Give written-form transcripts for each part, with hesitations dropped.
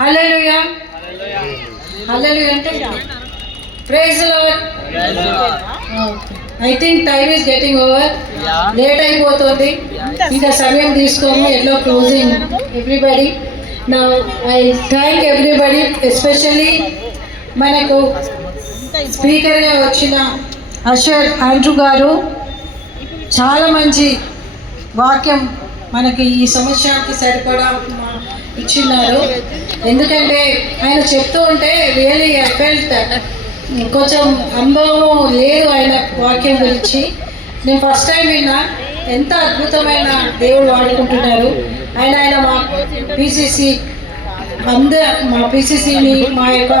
హల్లెలూయా hallelujah అంటే praise the Lord. I think time is getting over. Late అయిపోతుంది, ఇంకా సమయం తీసుకోము. ఎట్లో క్లోజింగ్ ఎవ్రీబడి. నా ఐ థ్యాంక్ ఎవ్రీబడి, ఎస్పెషల్లీ మనకు స్పీకర్గా వచ్చిన అషర్ ఆండ్రూ గారు చాలా మంచి వాక్యం మనకి ఈ సంవత్సరానికి సరిపడా ఇచ్చిన్నారు. ఎందుకంటే ఆయన చెప్తూ ఉంటే రియలీ ఐ ఫెల్ట్ కొంచెం అనుభవం లేదు ఆయన వాక్యం గురించి. నేను ఫస్ట్ టైం విన్నా. ఎంత అద్భుతమైన దేవుడు వాడుకుంటున్నారు. ఆయన మా పిసిసి మా పిసిసిని, మా యొక్క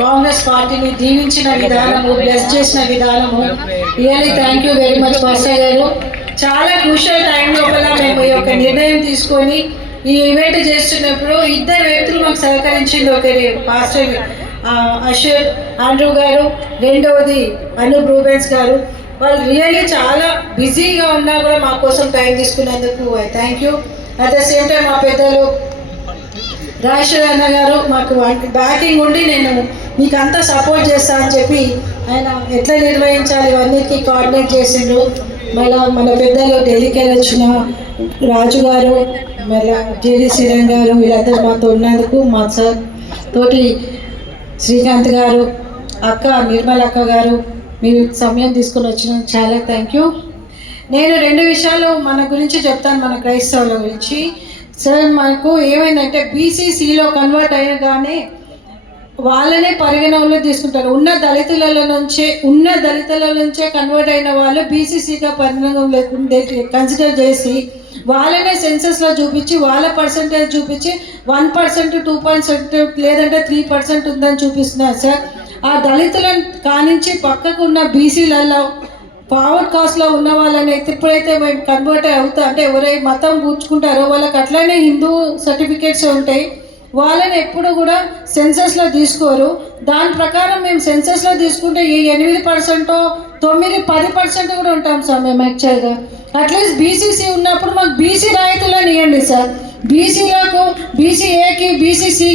కాంగ్రెస్ పార్టీని దీవించిన విధానము, బ్లెస్ చేసిన విధానము, really thank you very much pastor గారు. చాలా క్రూషియల్ టైం లోపల మేము ఈ యొక్క నిర్ణయం తీసుకొని ఈ ఈవెంట్ చేస్తున్నప్పుడు ఇద్దరు వ్యక్తులు మాకు సహకరించింది. ఒకరి పాస్టర్ అషర్ ఆండ్రూ గారు, రెండవది అనూప్ రూబెన్స్ గారు. వాళ్ళు రియల్లీ చాలా బిజీగా ఉన్నా కూడా మా కోసం టైం తీసుకున్నందుకు I thank you. At the same time మా పెద్దలు రాజేశ్వర్ అన్న గారు మాకు బ్యాకింగ్ ఉండి నేను మీకు అంతా సపోర్ట్ చేస్తా అని చెప్పి ఆయన ఎట్లా నిర్వహించాలి ఇవన్నీకి కోఆర్డినేట్ చేసిండ్రు. మళ్ళీ మన పెద్దలు ఢిల్లీకి వచ్చిన రాజు గారు, మళ్ళీ జేడి శ్రీరామ్ గారు, వీళ్ళందరూ మాతో ఉన్నందుకు, మా సార్ తోటి శ్రీకాంత్ గారు, అక్క నిర్మల అక్క గారు, మీరు సమయం తీసుకొని వచ్చిన చాలా థ్యాంక్ యూ. నేను రెండు విషయాలు మన గురించి చెప్తాను, మన క్రైస్తవుల గురించి. సార్ మనకు ఏమైందంటే బీసీసీలో కన్వర్ట్ అయినగానే వాళ్ళనే పరిగణనలో తీసుకుంటారు. ఉన్న దళితుల నుంచే కన్వర్ట్ అయిన వాళ్ళు బీసీసీగా పరిగణనలో కన్సిడర్ చేసి వాళ్ళనే సెన్సస్లో చూపించి వాళ్ళ పర్సంటేజ్ చూపించి 1%, 2% లేదంటే 3% ఉందని చూపిస్తున్నారు సార్. ఆ దళితులను కానించి పక్కకు ఉన్న బీసీలలో ఫార్వర్డ్ కాస్ట్లో ఉన్న వాళ్ళని ఎప్పుడైతే మేము కన్వర్ట్ అవుతా అంటే ఎవరైతే మతం కూర్చుకుంటారో వాళ్ళకి అట్లనే హిందూ సర్టిఫికేట్స్ ఉంటాయి. వాళ్ళని ఎప్పుడు కూడా సెన్సస్లో తీసుకోరు. దాని ప్రకారం మేము సెన్సస్లో తీసుకుంటే ఈ 8%, 9-10% కూడా ఉంటాం సార్ మేము యాక్చువల్గా. అట్లీస్ట్ బీసీసీ ఉన్నప్పుడు మాకు బీసీ రాయితీలను ఇవ్వండి సార్. బీసీలకు బీసీఏకి బీసీసీ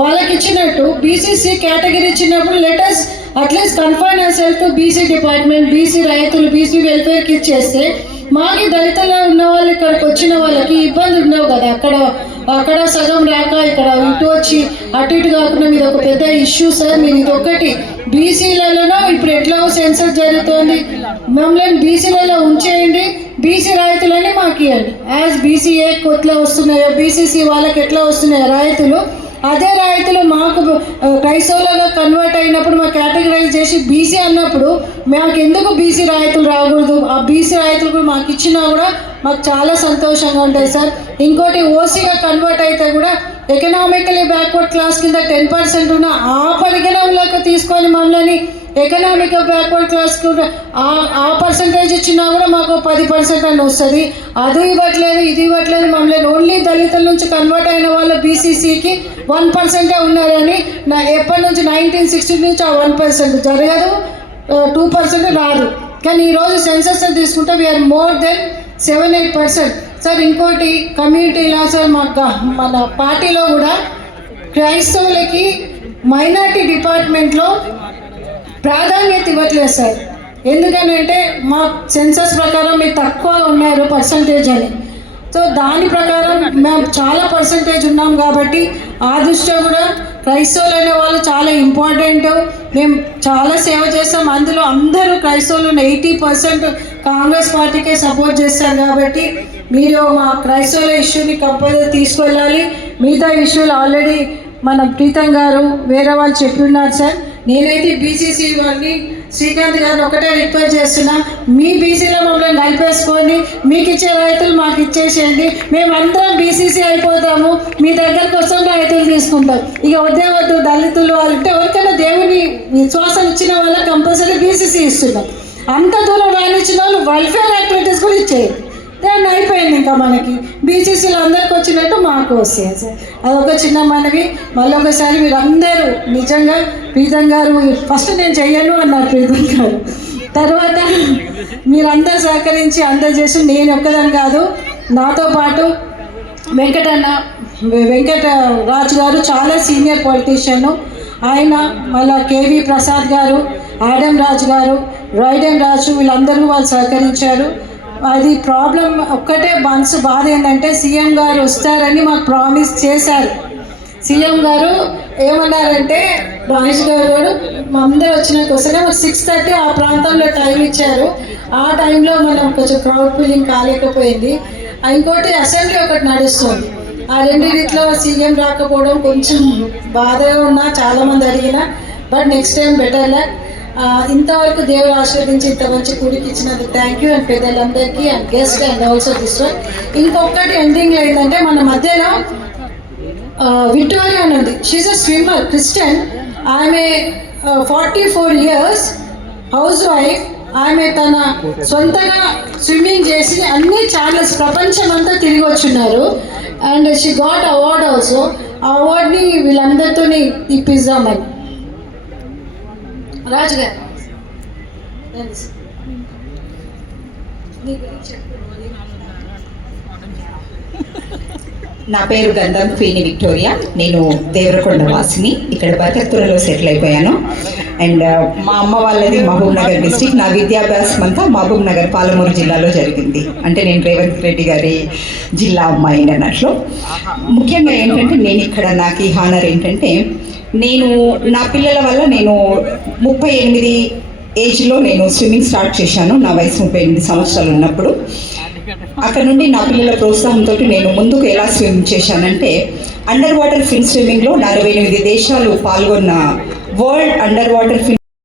వాళ్ళకి ఇచ్చినట్టు బీసీసీ కేటగిరీ ఇచ్చినప్పుడు letters atleast confine ourself BC department, BC రైతులు, బీసీ వెల్ఫేర్కి ఇచ్చేస్తే మాకి దళితుల్లో ఉన్న వాళ్ళు ఇక్కడికి వచ్చిన వాళ్ళకి ఇబ్బంది ఉండవు కదా. అక్కడ సగం రాక ఇక్కడ ఇటు వచ్చి అటు ఇటు కాకుండా మీద ఒక పెద్ద ఇష్యూ సార్. మీరు ఇది ఒకటి బీసీలలో ఇప్పుడు ఎట్లా సెన్సస్ జరుగుతుంది, మమ్మల్ని బీసీలలో ఉంచేయండి, బీసీ రాయితీలని మాకు ఇవ్వండి. యాజ్ బీసీఏ ఎట్లా వస్తున్నాయో బీసీసీ వాళ్ళకి ఎట్లా వస్తున్నాయో రాయితీలు, అదే రాయితీలు మాకు క్రైస్తవులుగా కన్వర్ట్ అయినప్పుడు మాకు కేటగరైజ్ చేసి బీసీ అన్నప్పుడు మాకు ఎందుకు బీసీ రాయితీలు రాకూడదు? ఆ బీసీ రాయితీలు కూడా మాకు ఇచ్చినా కూడా మాకు చాలా సంతోషంగా ఉంటాయి సార్. ఇంకోటి ఓసీగా కన్వర్ట్ అయితే కూడా ఎకనామికలీ బ్యాక్వర్డ్ క్లాస్ కింద 10% ఉన్న ఆ పరిగణనలోకి తీసుకొని మమ్మల్ని ఎకనామిక్ బ్యాక్వర్డ్ క్లాస్ కూడా ఆ పర్సంటేజ్ ఇచ్చినా కూడా మాకు 10% అని వస్తుంది. అది ఇవ్వట్లేదు, ఇది ఇవ్వట్లేదు. మమ్మల్ని ఓన్లీ దళితుల నుంచి కన్వర్ట్ అయిన వాళ్ళు బీసీసీకి 1% ఉన్నారని ఎప్పటి నుంచి 1960 నుంచి ఆ 1% జరగదు, 2% రాదు. కానీ ఈరోజు సెన్సస్ తీసుకుంటే వీఆర్ మోర్ దెన్ 7-8% సార్. ఇంకోటి కమ్యూనిటీలో సార్ మన పార్టీలో కూడా క్రైస్తవులకి మైనార్టీ డిపార్ట్మెంట్లో ప్రాధాన్యత ఇవ్వట్లేదు సార్. ఎందుకనంటే మా సెన్సస్ ప్రకారం మీరు తక్కువ ఉన్నారు పర్సంటేజ్ అని. సో దాని ప్రకారం మేము చాలా పర్సంటేజ్ ఉన్నాం కాబట్టి ఆ దృష్ట్యా కూడా క్రైస్తవులు అనే వాళ్ళు చాలా ఇంపార్టెంట్. మేము చాలా సేవ చేస్తాం. అందులో అందరూ క్రైస్తవులు 80% కాంగ్రెస్ పార్టీకే సపోర్ట్ చేస్తారు. కాబట్టి మీరు మా క్రైస్తవుల ఇష్యూని కంపల్సరీ తీసుకెళ్ళాలి. మిగతా ఇష్యూలు ఆల్రెడీ మన ప్రీతం గారు వేరే వాళ్ళు చెప్పి ఉన్నారు సార్. నేనైతే బీసీసీ వాళ్ళని శ్రీకాంత్ గారిని ఒకటే రిక్వెస్ట్ చేస్తున్నా, మీ బీసీలో మమ్మల్ని కలిపేసుకోండి, మీకు ఇచ్చే రైతులు మాకు ఇచ్చేసేయండి, మేమందరం బీసీసీ అయిపోతాము, మీ దగ్గరకు వస్తుంటే రైతులు తీసుకుంటాం. ఇక వద్దు దళితులు వాళ్ళు అంటే ఎవరికైనా దేవుని విశ్వాసం ఇచ్చిన వాళ్ళకి కంపల్సరీ బీసీసీ ఇస్తున్నాం. అంత దూరం రానిచ్చిన వాళ్ళు వెల్ఫేర్ యాక్టివిటీస్ కూడా ఇచ్చేయండి. దాన్ని అయిపోయింది. ఇంకా మనకి బీసీసీలో అందరికి వచ్చినట్టు మాకు వస్తాయి సార్. అదొక చిన్న మనవి. మళ్ళీ ఒకసారి మీరు అందరూ నిజంగా ప్రీతం గారు ఫస్ట్ నేను చెయ్యను అన్నారు ప్రీతం గారు. తర్వాత మీరందరూ సహకరించి అందరు చేసి నేను ఒక్కదాన్ని కాదు, నాతో పాటు వెంకట రాజు గారు చాలా సీనియర్ పొలిటీషియన్. ఆయన మళ్ళీ కేవి ప్రసాద్ గారు, ఆడమ్ రాజు గారు, రైడెన్ రాజు వీళ్ళందరూ వాళ్ళు సహకరించారు. అది ప్రాబ్లం ఒక్కటే మనసు బాధ ఏంటంటే సీఎం గారు వస్తారని మాకు ప్రామిస్ చేశారు. సీఎం గారు ఏమన్నారంటే మహేష్ గారు అందరూ వచ్చినాక వస్తేనే మాకు 6:30 ఆ ప్రాంతంలో టైం ఇచ్చారు. ఆ టైంలో మనం కొంచెం క్రౌడ్ ఫీలింగ్ కాలేకపోయింది. ఇంకోటి అసెంబ్లీ ఒకటి నడుస్తుంది. ఆ రెండింటిలో సీఎం రాకపోవడం కొంచెం బాధగా ఉన్నా, చాలామంది అడిగినా. But next time better luck. ఇంతవరకు దేవుడు ఆశీర్వదించి ఇంత మంచి కూడికి ఇచ్చినందుకు థ్యాంక్ యూ. అండ్ పెద్దలందరికీ and guest and also this one. ఇంకొకటి ఎండింగ్లో ఏంటంటే మన మధ్యలో విక్టోరియా అని ఉంది. She a swimmer, Christian. ఆమె 44 years హౌస్ వైఫ్. ఆమె తన సొంతగా స్విమ్మింగ్ చేసి అన్ని ఛానల్స్ ప్రపంచం అంతా తిరిగి వచ్చున్నారు. And she got award also. ఆ అవార్డ్ని వీళ్ళందరితో ఇప్పిద్దామని. రాజు గారు నా పేరు గంధం క్వీని విక్టోరియా. నేను దేవరకొండ వాసిని. ఇక్కడ బర్కత్పురలో సెటిల్ అయిపోయాను. అండ్ మా అమ్మ వాళ్ళది మహబూబ్ నగర్ డిస్టిక్. నా విద్యాభ్యాసం అంతా మహబూబ్ నగర్ పాలమూరు జిల్లాలో జరిగింది. అంటే నేను రేవంత్ రెడ్డి గారి జిల్లా అమ్మాయిని అన్నట్లు. ముఖ్యంగా ఏంటంటే నేను ఇక్కడ నాకు ఈ హానర్ ఏంటంటే నేను నా పిల్లల వల్ల నేను 38 ఏజ్లో నేను స్విమ్మింగ్ స్టార్ట్ చేశాను. నా వయసు 38 సంవత్సరాలు ఉన్నప్పుడు. అక్కడ నుండి నా పిల్లల ప్రోత్సాహంతో నేను ముందుకు ఎలా స్విమ్ చేశానంటే అండర్ వాటర్ ఫిన్ స్విమ్మింగ్లో 48 దేశాలు పాల్గొన్న వరల్డ్ అండర్ వాటర్ ఫిన్